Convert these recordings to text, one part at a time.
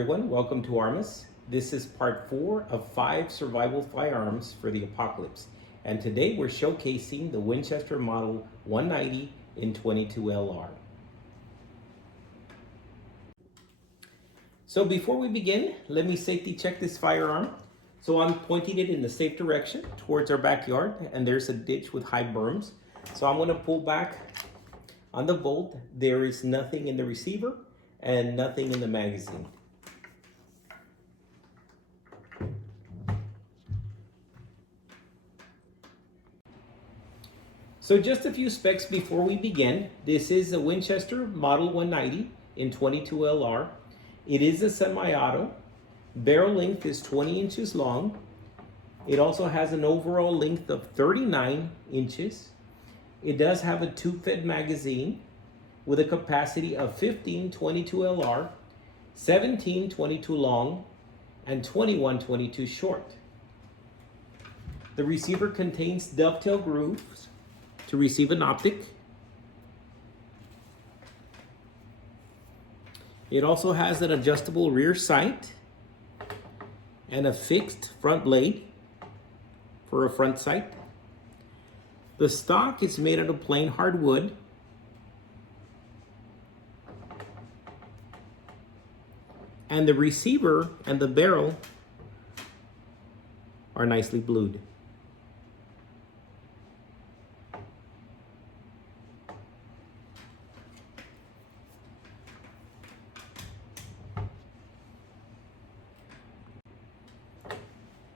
everyone, welcome to Armas. This is part 4 of 5 survival firearms for the apocalypse. And today we're showcasing the Winchester Model 190 in 22LR. So before we begin, let me safety check this firearm. So I'm pointing it in the safe direction towards our backyard, and there's a ditch with high berms. So I'm going to pull back on the bolt. There is nothing in the receiver and nothing in the magazine. So just a few specs before we begin. This is a Winchester Model 190 in 22LR. It is a semi-auto. Barrel length is 20 inches long. It also has an overall length of 39 inches. It does have a tube-fed magazine with a capacity of 15 22LR, 17 22 long, and 21 22 short. The receiver contains dovetail grooves to receive an optic. It also has an adjustable rear sight and a fixed front blade for a front sight. The stock is made out of plain hardwood. And the receiver and the barrel are nicely blued.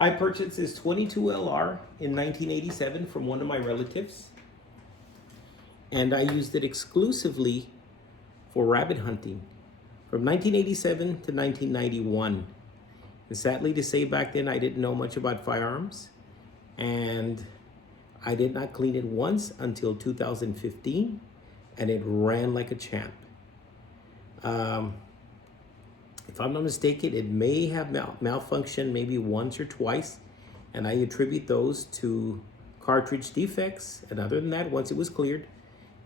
I purchased this 22LR in 1987 from one of my relatives, and I used it exclusively for rabbit hunting from 1987 to 1991. And sadly to say, back then I didn't know much about firearms, and I did not clean it once until 2015, and it ran like a champ. If I'm not mistaken, it may have malfunctioned maybe once or twice, and I attribute those to cartridge defects. And other than that, once it was cleared,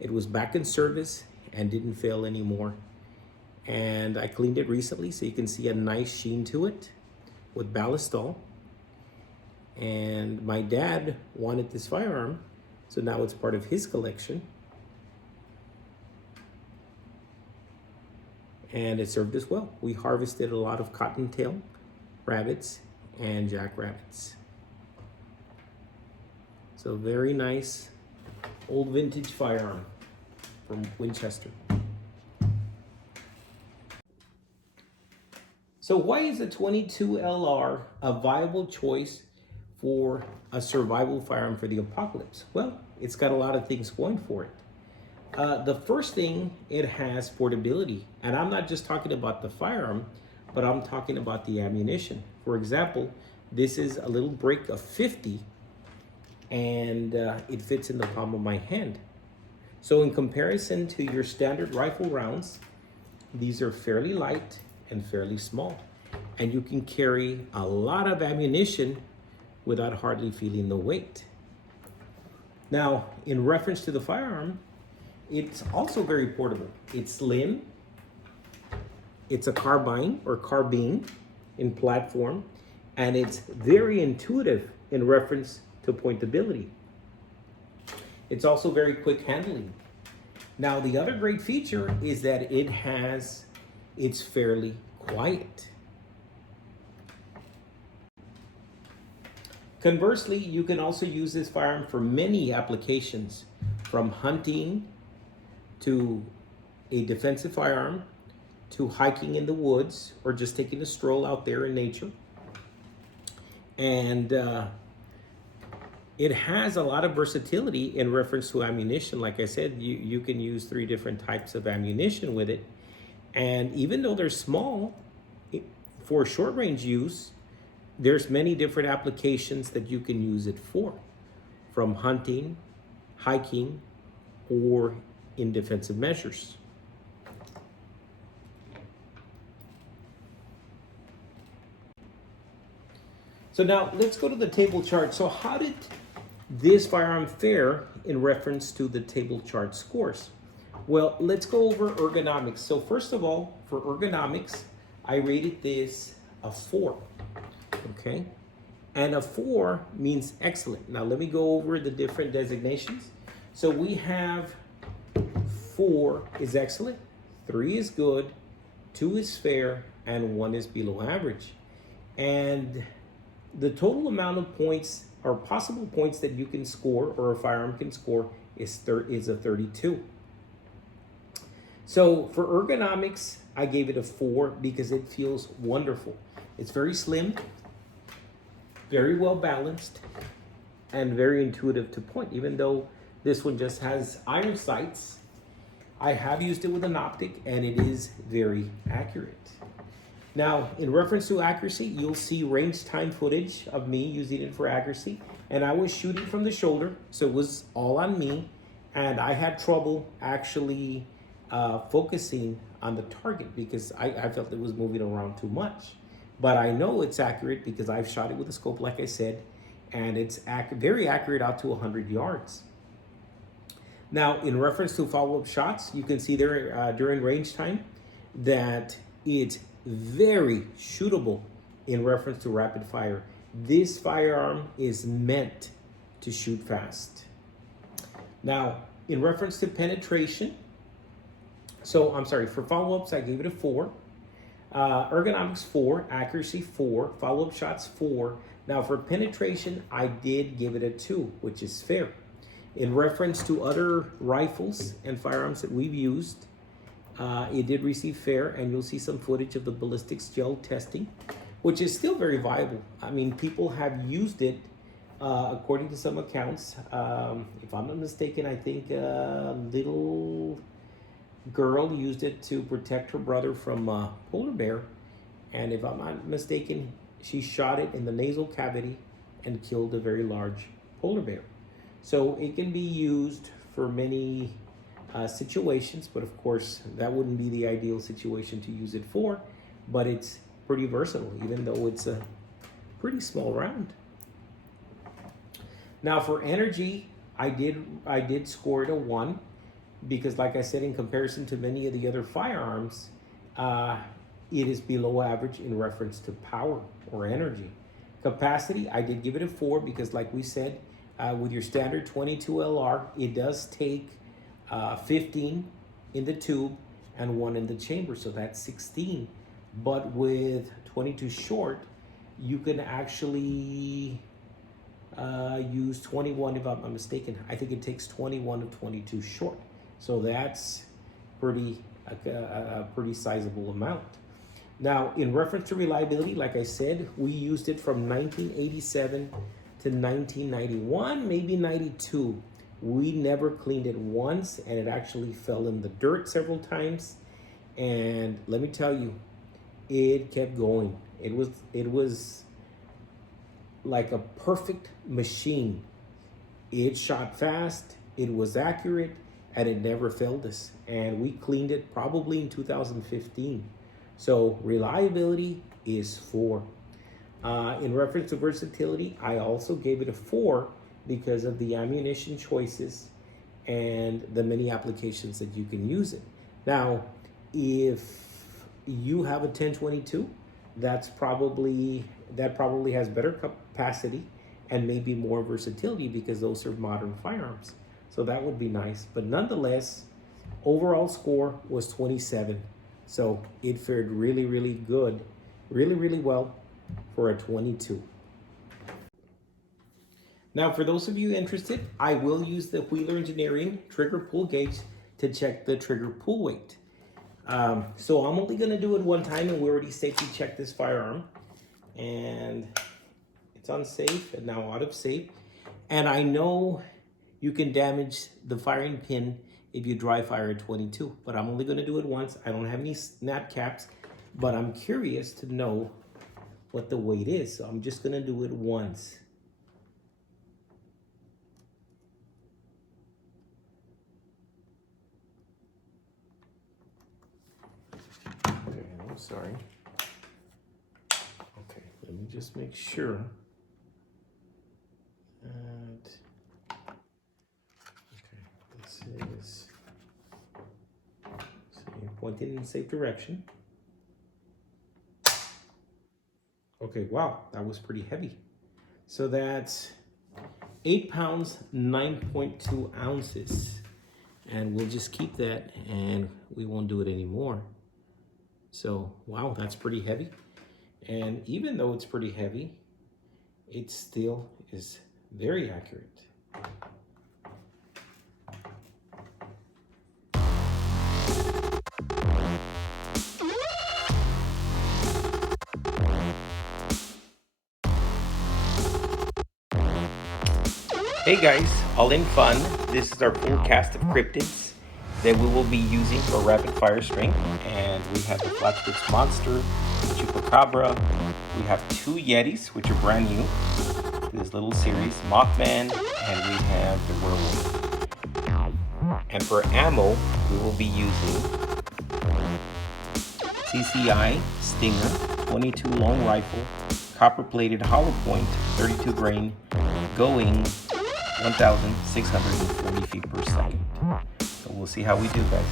it was back in service and didn't fail anymore. And I cleaned it recently, so you can see a nice sheen to it with ballistol. And my dad wanted this firearm, so now it's part of his collection. And it served us well. We harvested a lot of cottontail rabbits and jackrabbits. So very nice old vintage firearm from Winchester. So why is the 22LR a viable choice for a survival firearm for the apocalypse? Well, it's got a lot of things going for it. The first thing, it has portability. And I'm not just talking about the firearm, but I'm talking about the ammunition. For example, this is a little break of 50, and it fits in the palm of my hand. So in comparison to your standard rifle rounds, these are fairly light and fairly small. And you can carry a lot of ammunition without hardly feeling the weight. Now, in reference to the firearm, it's also very portable. It's slim. It's a carbine or carbine in platform, and it's very intuitive in reference to pointability. It's also very quick handling. Now, the other great feature is that it's fairly quiet. Conversely, you can also use this firearm for many applications, from hunting to a defensive firearm, to hiking in the woods, or just taking a stroll out there in nature. And it has a lot of versatility in reference to ammunition. Like I said, you can use 3 different types of ammunition with it. And even though they're small, for short range use, there's many different applications that you can use it for, from hunting, hiking, or in defensive measures. So now let's go to the table chart. So how did this firearm fare in reference to the table chart scores? Well, let's go over ergonomics. So first of all, for ergonomics, I rated this a 4. Okay, and a 4 means excellent. Now let me go over the different designations. So we have 4 is excellent, 3 is good, 2 is fair, and 1 is below average. And the total amount of points or possible points that you can score or a firearm can score is a 32. So for ergonomics, I gave it a 4 because it feels wonderful. It's very slim, very well balanced, and very intuitive to point. Even though this one just has iron sights, I have used it with an optic and it is very accurate. Now, in reference to accuracy, you'll see range time footage of me using it for accuracy. And I was shooting from the shoulder, so it was all on me. And I had trouble actually focusing on the target because I felt it was moving around too much. But I know it's accurate because I've shot it with a scope, like I said, and it's very accurate out to 100 yards. Now, in reference to follow-up shots, you can see there during range time that it's very shootable in reference to rapid fire. This firearm is meant to shoot fast. Now, in reference to penetration, for follow-ups, I gave it a 4. Ergonomics 4, accuracy 4, follow-up shots 4. Now for penetration, I did give it a 2, which is fair. In reference to other rifles and firearms that we've used, it did receive fair, and you'll see some footage of the ballistics gel testing, which is still very viable. I mean, people have used it, according to some accounts. If I'm not mistaken, I think a little girl used it to protect her brother from a polar bear. And if I'm not mistaken, she shot it in the nasal cavity and killed a very large polar bear. So it can be used for many situations, but of course that wouldn't be the ideal situation to use it for, but it's pretty versatile, even though it's a pretty small round. Now for energy, I did score it a 1 because, like I said, in comparison to many of the other firearms, it is below average in reference to power or energy. Capacity, I did give it a 4 because, like we said, with your standard 22 LR, it does take 15 in the tube and 1 in the chamber, so that's 16. But with 22 short, you can actually use 21, if I'm not mistaken. I think it takes 21 of 22 short, so that's a pretty sizable amount. Now, in reference to reliability, like I said, we used it from 1987 to 1991, maybe 92. We never cleaned it once, and it actually fell in the dirt several times. And let me tell you, it kept going. It was like a perfect machine. It shot fast, it was accurate, and it never failed us. And we cleaned it probably in 2015. So reliability is 4. In reference to versatility, I also gave it a 4 because of the ammunition choices and the many applications that you can use it. Now, if you have a 1022, that probably has better capacity and maybe more versatility because those are modern firearms. So that would be nice. But nonetheless, overall score was 27. So it fared really, really good, really, really well for a 22. Now, for those of you interested, I will use the Wheeler Engineering trigger pull gauge to check the trigger pull weight. So I'm only going to do it one time, and we already safety checked this firearm. And it's unsafe and now out of safe. And I know you can damage the firing pin if you dry fire at 22, but I'm only going to do it once. I don't have any snap caps, but I'm curious to know what the weight is. So I'm just going to do it once. Okay, I'm sorry. Okay, let me just make sure that, okay, this is, so you're pointing in the safe direction. Okay, wow, that was pretty heavy. So that's 8 pounds, 9.2 ounces. And we'll just keep that and we won't do it anymore. So, wow, that's pretty heavy. And even though it's pretty heavy, it still is very accurate. Hey guys, all in fun. This is our full cast of cryptids that we will be using for rapid fire strength. And we have the Flatwoods Monster, the Chupacabra. We have two Yetis, which are brand new to this little series, Mothman, and we have the Werewolf. And for ammo, we will be using CCI Stinger 22 long rifle, copper plated hollow point, 32 grain, going 1,640 feet per second. So we'll see how we do, guys.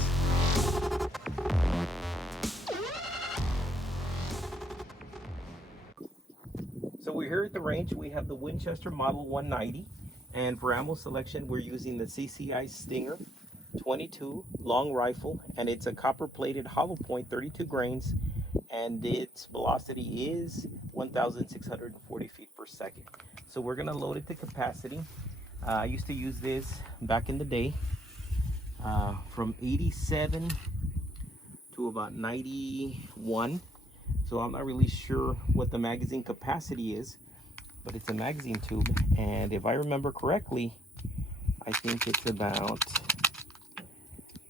So we're here at the range. We have the Winchester Model 190. And for ammo selection, we're using the CCI Stinger 22 long rifle. And it's a copper plated hollow point, 32 grains. And its velocity is 1,640 feet per second. So we're going to load it to capacity. I used to use this back in the day, from 87 to about 91. So I'm not really sure what the magazine capacity is, but it's a magazine tube. And if I remember correctly, I think it's about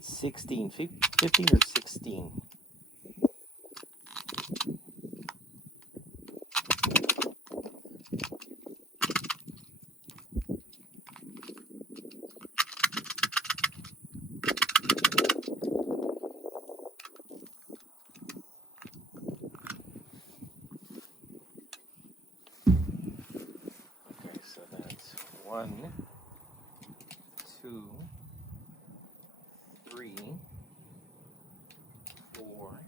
16, 15 or 16. Okay, so that's 1, 2, 3, 4,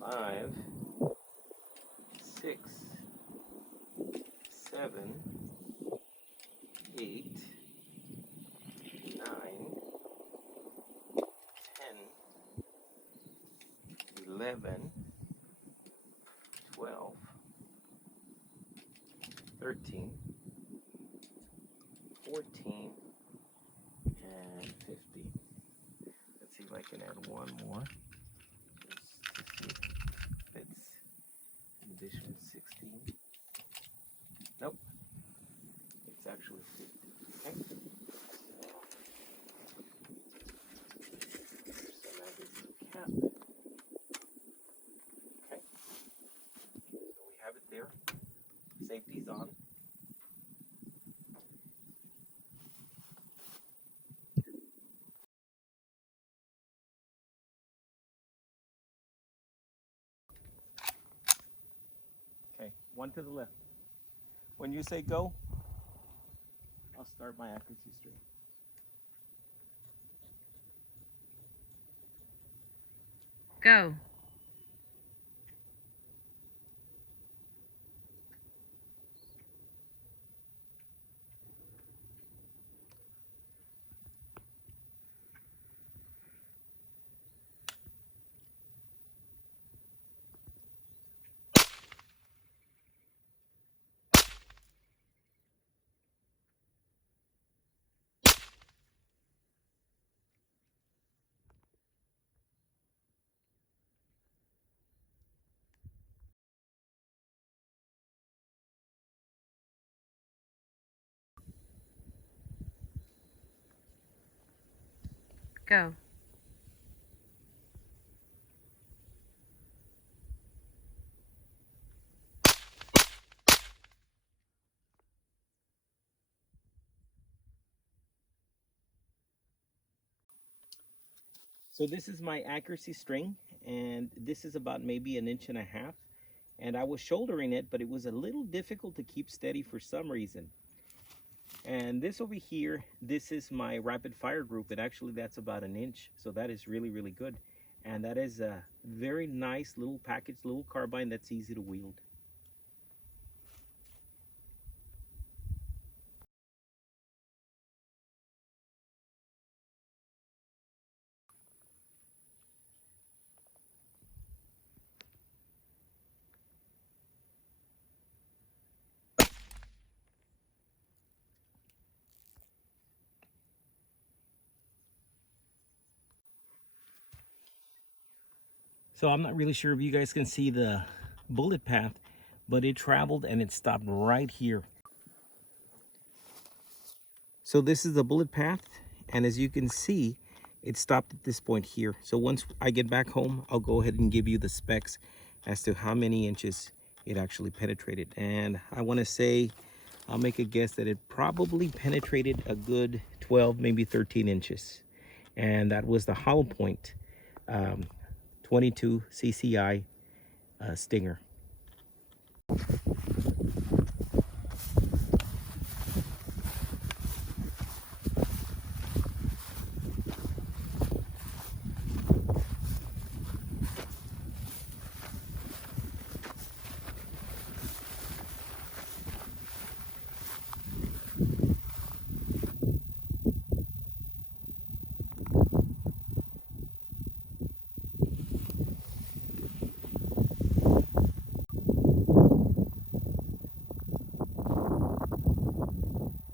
5, 6, 7, 8, 9, 10, 11, 12, 13, 14, and 15. Let's see if I can add one more. Just to see if it's an additional 16. Nope, it's actually 50. Okay. So that is the cap. Okay. So we have it there. Safety's on. Okay, one to the left. When you say go, I'll start my accuracy string. Go. Go. So this is my accuracy string, and this is about maybe 1.5 inches. And I was shouldering it, but it was a little difficult to keep steady for some reason. And this over here, this is my rapid fire group. And actually that's about 1 inch. So that is really, really good. And that is Very nice little package, little carbine that's easy to wield. So I'm not really sure if you guys can see the bullet path, but it traveled and it stopped right here. So this is the bullet path, and as you can see, it stopped at this point here. So once I get back home, I'll go ahead and give you the specs as to how many inches it actually penetrated. And I want to say, I'll make a guess that it probably penetrated a good 12, maybe 13 inches. And that was the hollow point 22 CCI Stinger.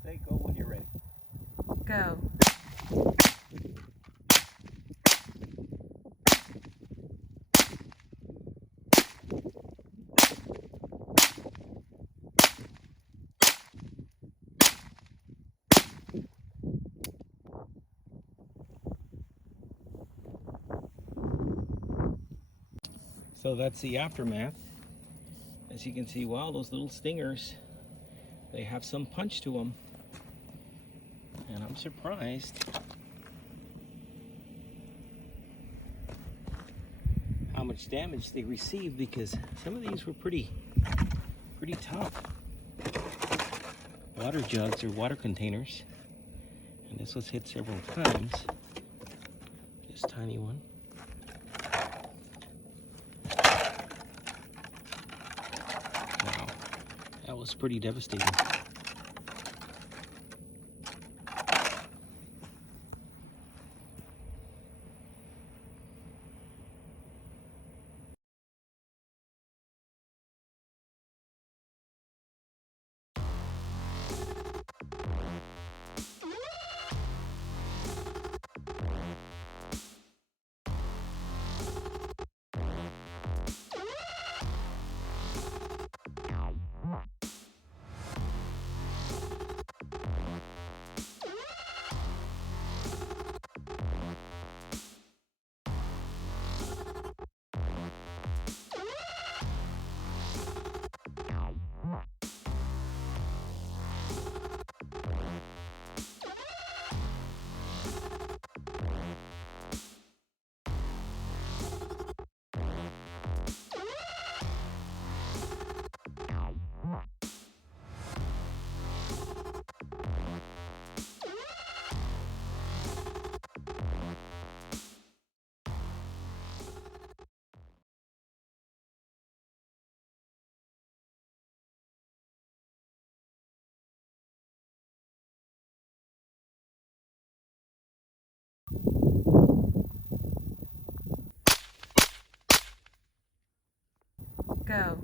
Say go when you're ready. Go. So that's the aftermath. As you can see, wow, those little stingers, they have some punch to them. And I'm surprised how much damage they received, because some of these were pretty tough. Water jugs or water containers. And this was hit several times. This tiny one. Wow, that was pretty devastating. Go.